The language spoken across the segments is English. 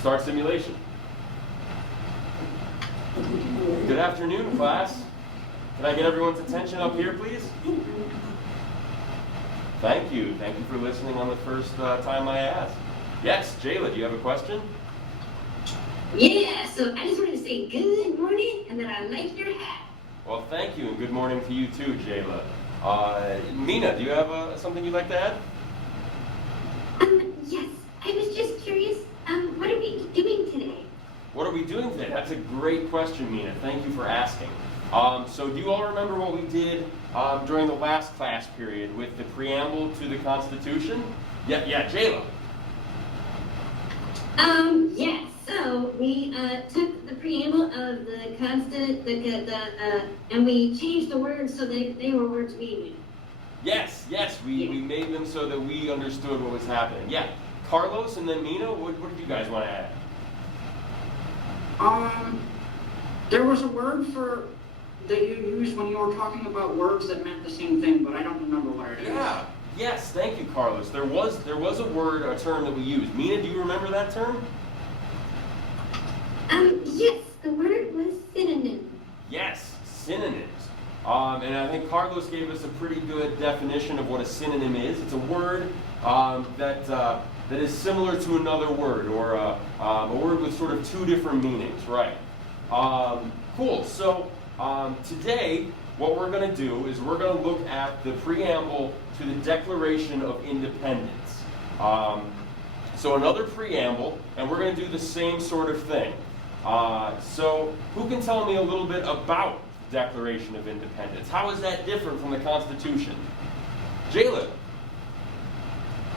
Start simulation. Good afternoon, class. Can I get everyone's attention up here, please? Thank you. Thank you for listening on the first time I asked. Yes, Jayla, do you have a question? Yeah, so I just wanted to say good morning and that I like your hat. Well, thank you, and good morning to you too, Jayla. Mina, do you have something you'd like to add? Yes, I was just curious, what are we doing today? What are we doing today? That's a great question, Mina. Thank you for asking. So do you all remember what we did during the last class period with the preamble to the Constitution? Yeah, Jayla. Yeah, so we took the preamble of the and we changed the words so they were words we knew. Yes, we made them so that we understood what was happening. Yeah, Carlos and then Mina, what did you guys want to add? There was a word that you used when you were talking about words that meant the same thing, but I don't remember what it is. Yeah. Yes, thank you, Carlos. There was a term that we used. Mina, do you remember that term? Yes, the word was synonym. Yes, synonyms. And I think Carlos gave us a pretty good definition of what a synonym is. It's a word that is similar to another word, or a word with sort of two different meanings, right? Cool. So today, what we're going to do is we're going to look at the preamble to the Declaration of Independence. So another preamble, and we're going to do the same sort of thing. So who can tell me a little bit about the Declaration of Independence? How is that different from the Constitution? Jayla.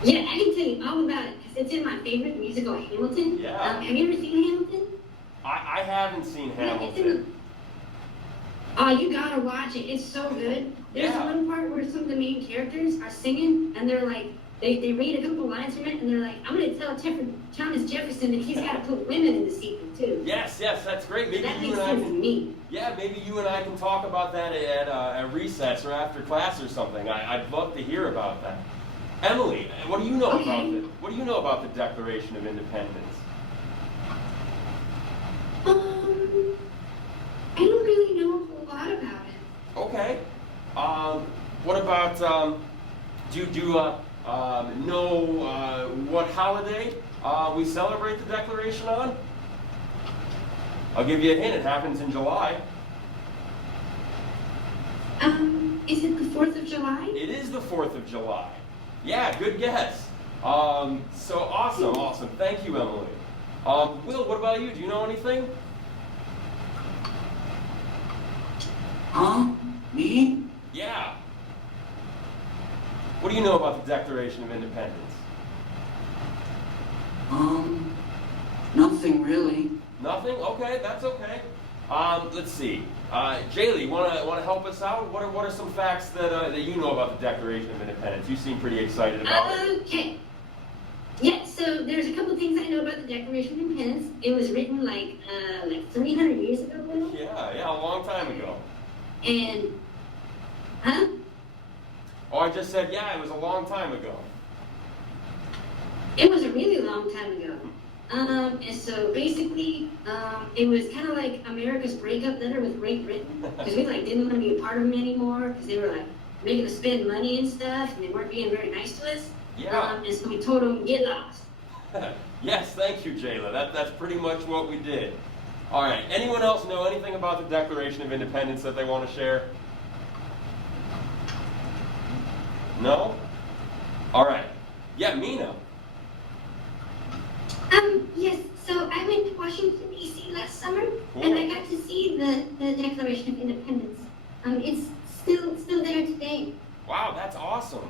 Yeah, I can tell you all about it because it's in my favorite musical, Hamilton. Yeah. Have you ever seen Hamilton? I haven't seen Hamilton. Oh, you gotta watch it. It's so good. There's one part where some of the main characters are singing, and they're like, they read a couple lines from it, and they're like, I'm gonna tell Thomas Jefferson that he's got to put women in the sequel too. Yes, that's great. Maybe that you makes and I sense to me. Yeah, maybe you and I can talk about that at recess or after class or something. I'd love to hear about that. Emily, what do you know about it? What do you know about the Declaration of Independence? I don't really know a whole lot about it. Okay. What about, do you know what holiday we celebrate the Declaration on? I'll give you a hint, it happens in July. Is it the 4th of July? It is the 4th of July. Yeah, good guess. So awesome. Thank you, Emily. Will, what about you? Do you know anything? Me? Yeah. What do you know about the Declaration of Independence? Nothing really. Nothing? Okay, that's okay. Let's see. Jaylee, you want to help us out? What are some facts that you know about the Declaration of Independence? You seem pretty excited about it. Okay. Yeah, so there's a couple things I know about the Declaration of Independence. It was written like 300 years ago, Will? Yeah, a long time ago. And, Oh, I just said, yeah, it was a long time ago. It was a really long time ago. And so basically, it was kind of like America's breakup letter with Great Britain, because we didn't want to be a part of them anymore, because they were making us spend money and stuff, and they weren't being very nice to us. Yeah. And so we told them, get lost. Yes, thank you, Jayla. That's pretty much what we did. All right. Anyone else know anything about the Declaration of Independence that they want to share? No? All right. Yeah, Mina. Yes, so I went to Washington, D.C. last summer, Cool. and I got to see the Declaration of Independence. It's still there today. Wow, that's awesome.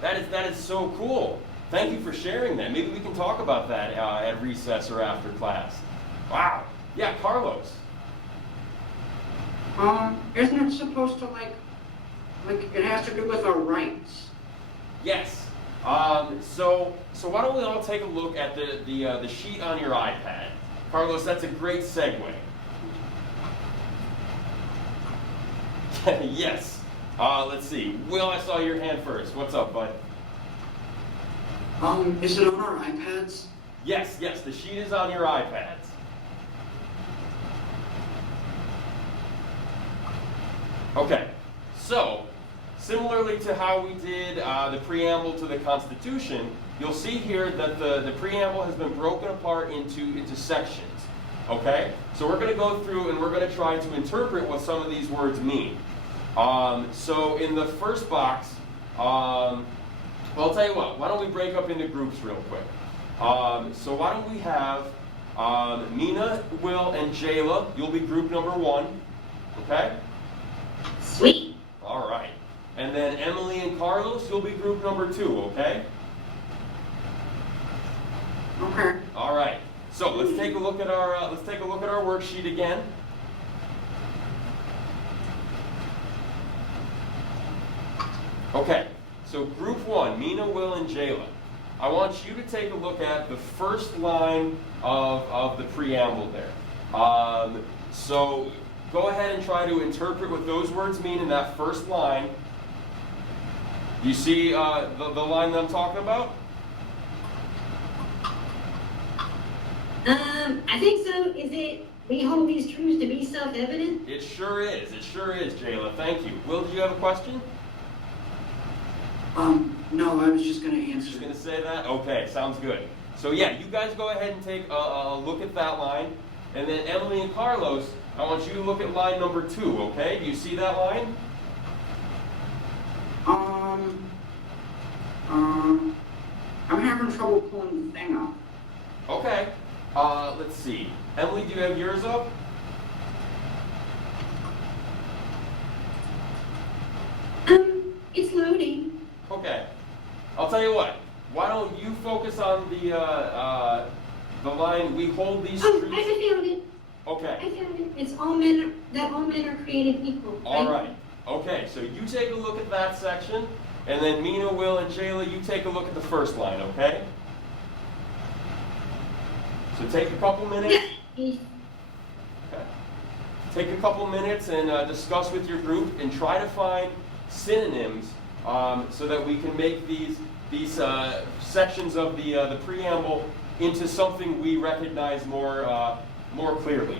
That is so cool. Thank you for sharing that. Maybe we can talk about that at recess or after class. Wow. Yeah, Carlos. Isn't it supposed to it has to do with our rights? Yes. So why don't we all take a look at the sheet on your iPad? Carlos, that's a great segue. Yes. Let's see. Will, I saw your hand first. What's up, bud? Is it on our iPads? Yes, yes, the sheet is on your iPads. Okay, so similarly to how we did the preamble to the Constitution, you'll see here that the preamble has been broken apart into sections. Okay, so we're going to go through and we're going to try to interpret what some of these words mean. So in the first box, well, I'll tell you what, why don't we break up into groups real quick. So why don't we have Mina, Will, and Jayla. You'll be group number 1, okay? Sweet. All right. And then Emily and Carlos, you'll be group number 2, okay? Okay. All right. So let's take a look at our worksheet again. Okay. So group 1, Mina, Will, and Jayla. I want you to take a look at the first line of the preamble there. So go ahead and try to interpret what those words mean in that first line. Do you see the line that I'm talking about? I think so. Is it, we hold these truths to be self-evident? It sure is. It sure is, Jayla. Thank you. Will, did you have a question? No, I was just going to answer. Just going to say that? Okay, sounds good. So yeah, you guys go ahead and take a look at that line. And then Emily and Carlos, I want you to look at line number 2, okay? Do you see that line? I'm having trouble pulling the thing up. Okay. Let's see. Emily, do you have yours up? It's loading. Okay. I'll tell you what. Why don't you focus on the line, we hold these Oh, truths. I found it. Okay. I found it. It's all men are created equal. All right. Okay, so you take a look at that section, and then Mina, Will, and Jayla, you take a look at the first line, okay? So take a couple minutes. Yeah. Okay. Take a couple minutes and discuss with your group and try to find synonyms so that we can make these sections of the preamble into something we recognize more clearly.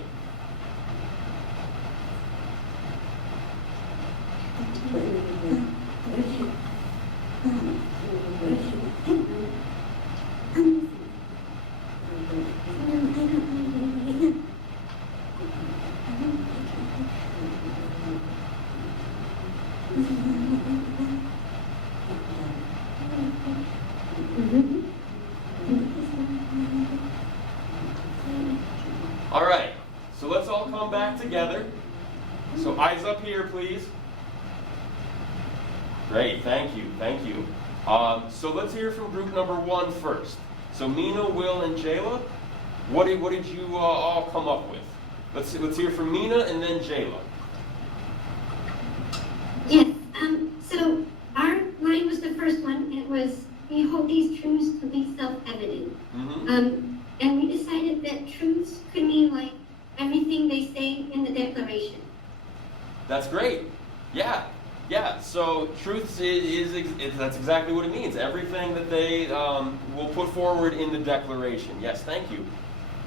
All right, so let's all come back together. So eyes up here, please. Great, thank you, thank you. So let's hear from group number 1 first. So Mina, Will, and Jayla, what did you all come up with? Let's hear from Mina and then Jayla. Yes. So our line was the first one. It was, we hold these truths to be self-evident. Mm-hmm. And we decided that truths could mean like everything they say in the Declaration. That's great. Yeah, yeah. So truths that's exactly what it means. Everything that they will put forward in the Declaration. Yes, thank you.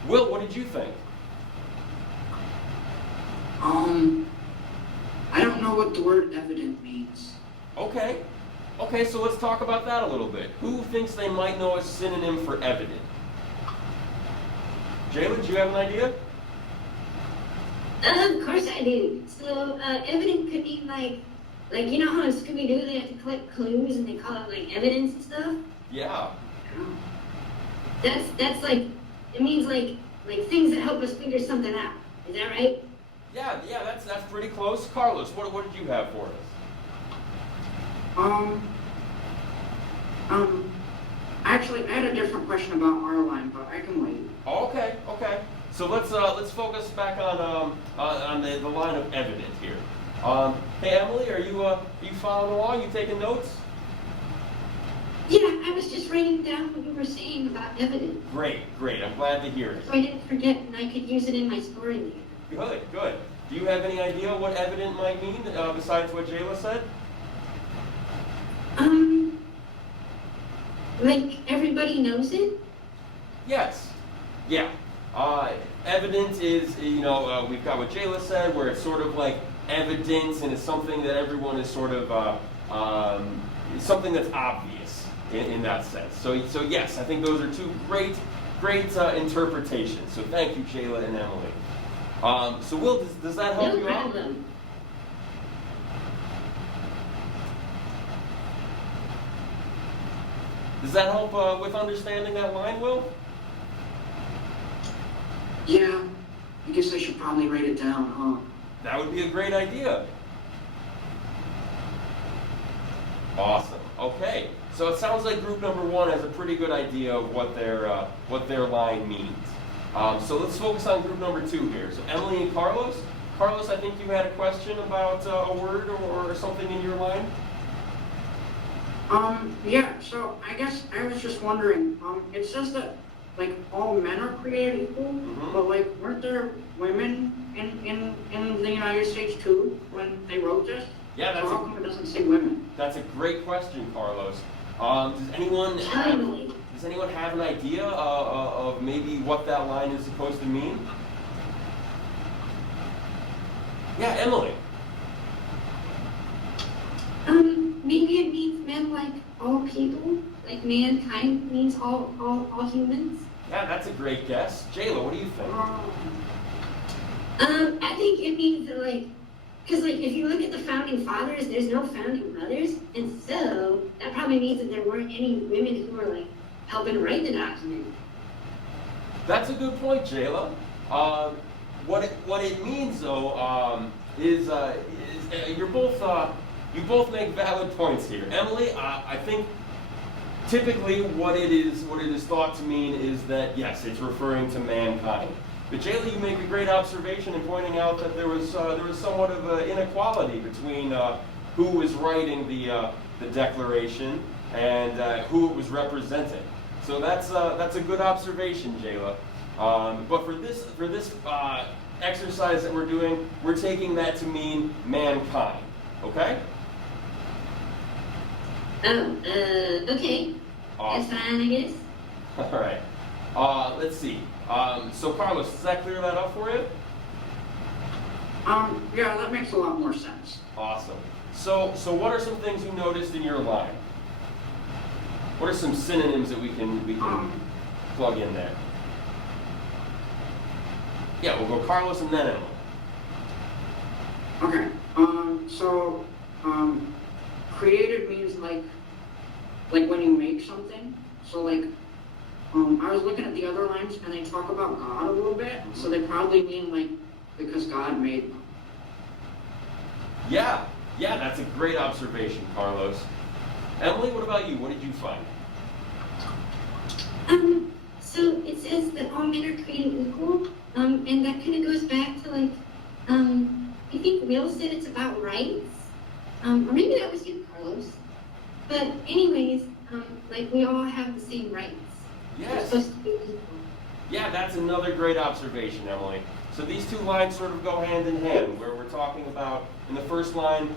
Will, what did you think? I don't know what the word evident means. Okay. Okay, so let's talk about that a little bit. Who thinks they might know a synonym for evident? Jayla, do you have an idea? Of course I do. So evident could be like you know how in Scooby-Doo they have to collect clues and they call it like evidence and stuff? Yeah. That's like, it means like things that help us figure something out. Is that right? Yeah, that's pretty close. Carlos, what did you have for us? Actually, I had a different question about our line, but I can wait. Oh, okay. So let's focus back on the line of evident here. Hey Emily, are you following along? You taking notes? Yeah, I was just writing down what you were saying about evident. Great. I'm glad to hear it. So I didn't forget and I could use it in my story later. Good. Do you have any idea what evident might mean besides what Jayla said? Like everybody knows it? Yes. Yeah. Evident is, we've got what Jayla said, where it's sort of like evidence and it's something that everyone is sort of, something that's obvious in that sense. So yes, I think those are two great interpretations. So thank you, Jayla and Emily. So Will, does that help No you out? problem. Does that help with understanding that line, Will? Yeah, I guess I should probably write it down, huh? That would be a great idea. Awesome. Okay. So it sounds like group number one has a pretty good idea of what their line means. So let's focus on group number two here. So Emily and Carlos. Carlos, I think you had a question about a word or something in your line. Yeah, so I guess I was just wondering, it says that, like, all men are created equal, but, like, weren't there women in the United States, too, when they wrote this? Yeah, So how come it doesn't say women? that's a great question, Carlos. Does anyone have an idea of maybe what that line is supposed to mean? Yeah, Emily. Maybe it means men like all people, like mankind means all humans. Yeah, that's a great guess. Jayla, what do you think? I think it means that, like, because, like, if you look at the founding fathers, there's no founding mothers, and so that probably means that there weren't any women who were, like, helping write the document. That's a good point, Jayla. What it means though is you both make valid points here. Emily, I think typically what it is thought to mean is that yes, it's referring to mankind. But Jayla, you make a great observation in pointing out that there was somewhat of an inequality between who was writing the Declaration and who it was representing. So that's a good observation, Jayla. But for this exercise that we're doing, we're taking that to mean mankind. Okay? Oh, okay. Awesome. That's fine, I guess. All right. Let's see. So Carlos, does that clear that up for you? Yeah, that makes a lot more sense. Awesome. So what are some things you noticed in your line? What are some synonyms that we can plug in there? Yeah, we'll go Carlos and then Emily. Okay, so, created means like when you make something. So, like, I was looking at the other lines and they talk about God a little bit, so they probably mean, like, because God made them. Yeah, that's a great observation, Carlos. Emily, what about you? What did you find? So it says that all men are created equal, and that kind of goes back to, like, I think Will said it's about rights, or maybe that was you, Carlos. But anyways, like, we all have the same rights. We're Yes. supposed to be equal. Yeah, that's another great observation, Emily. So these two lines sort of go hand in hand, where we're talking about, in the first line,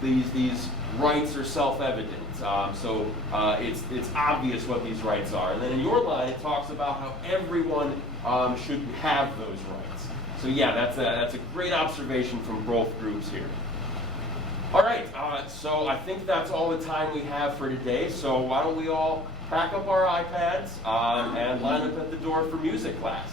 these rights are self-evident. So it's obvious what these rights are. And then in your line, it talks about how everyone should have those rights. So yeah, that's a great observation from both groups here. All right, so I think that's all the time we have for today. So why don't we all pack up our iPads and line up at the door for music class.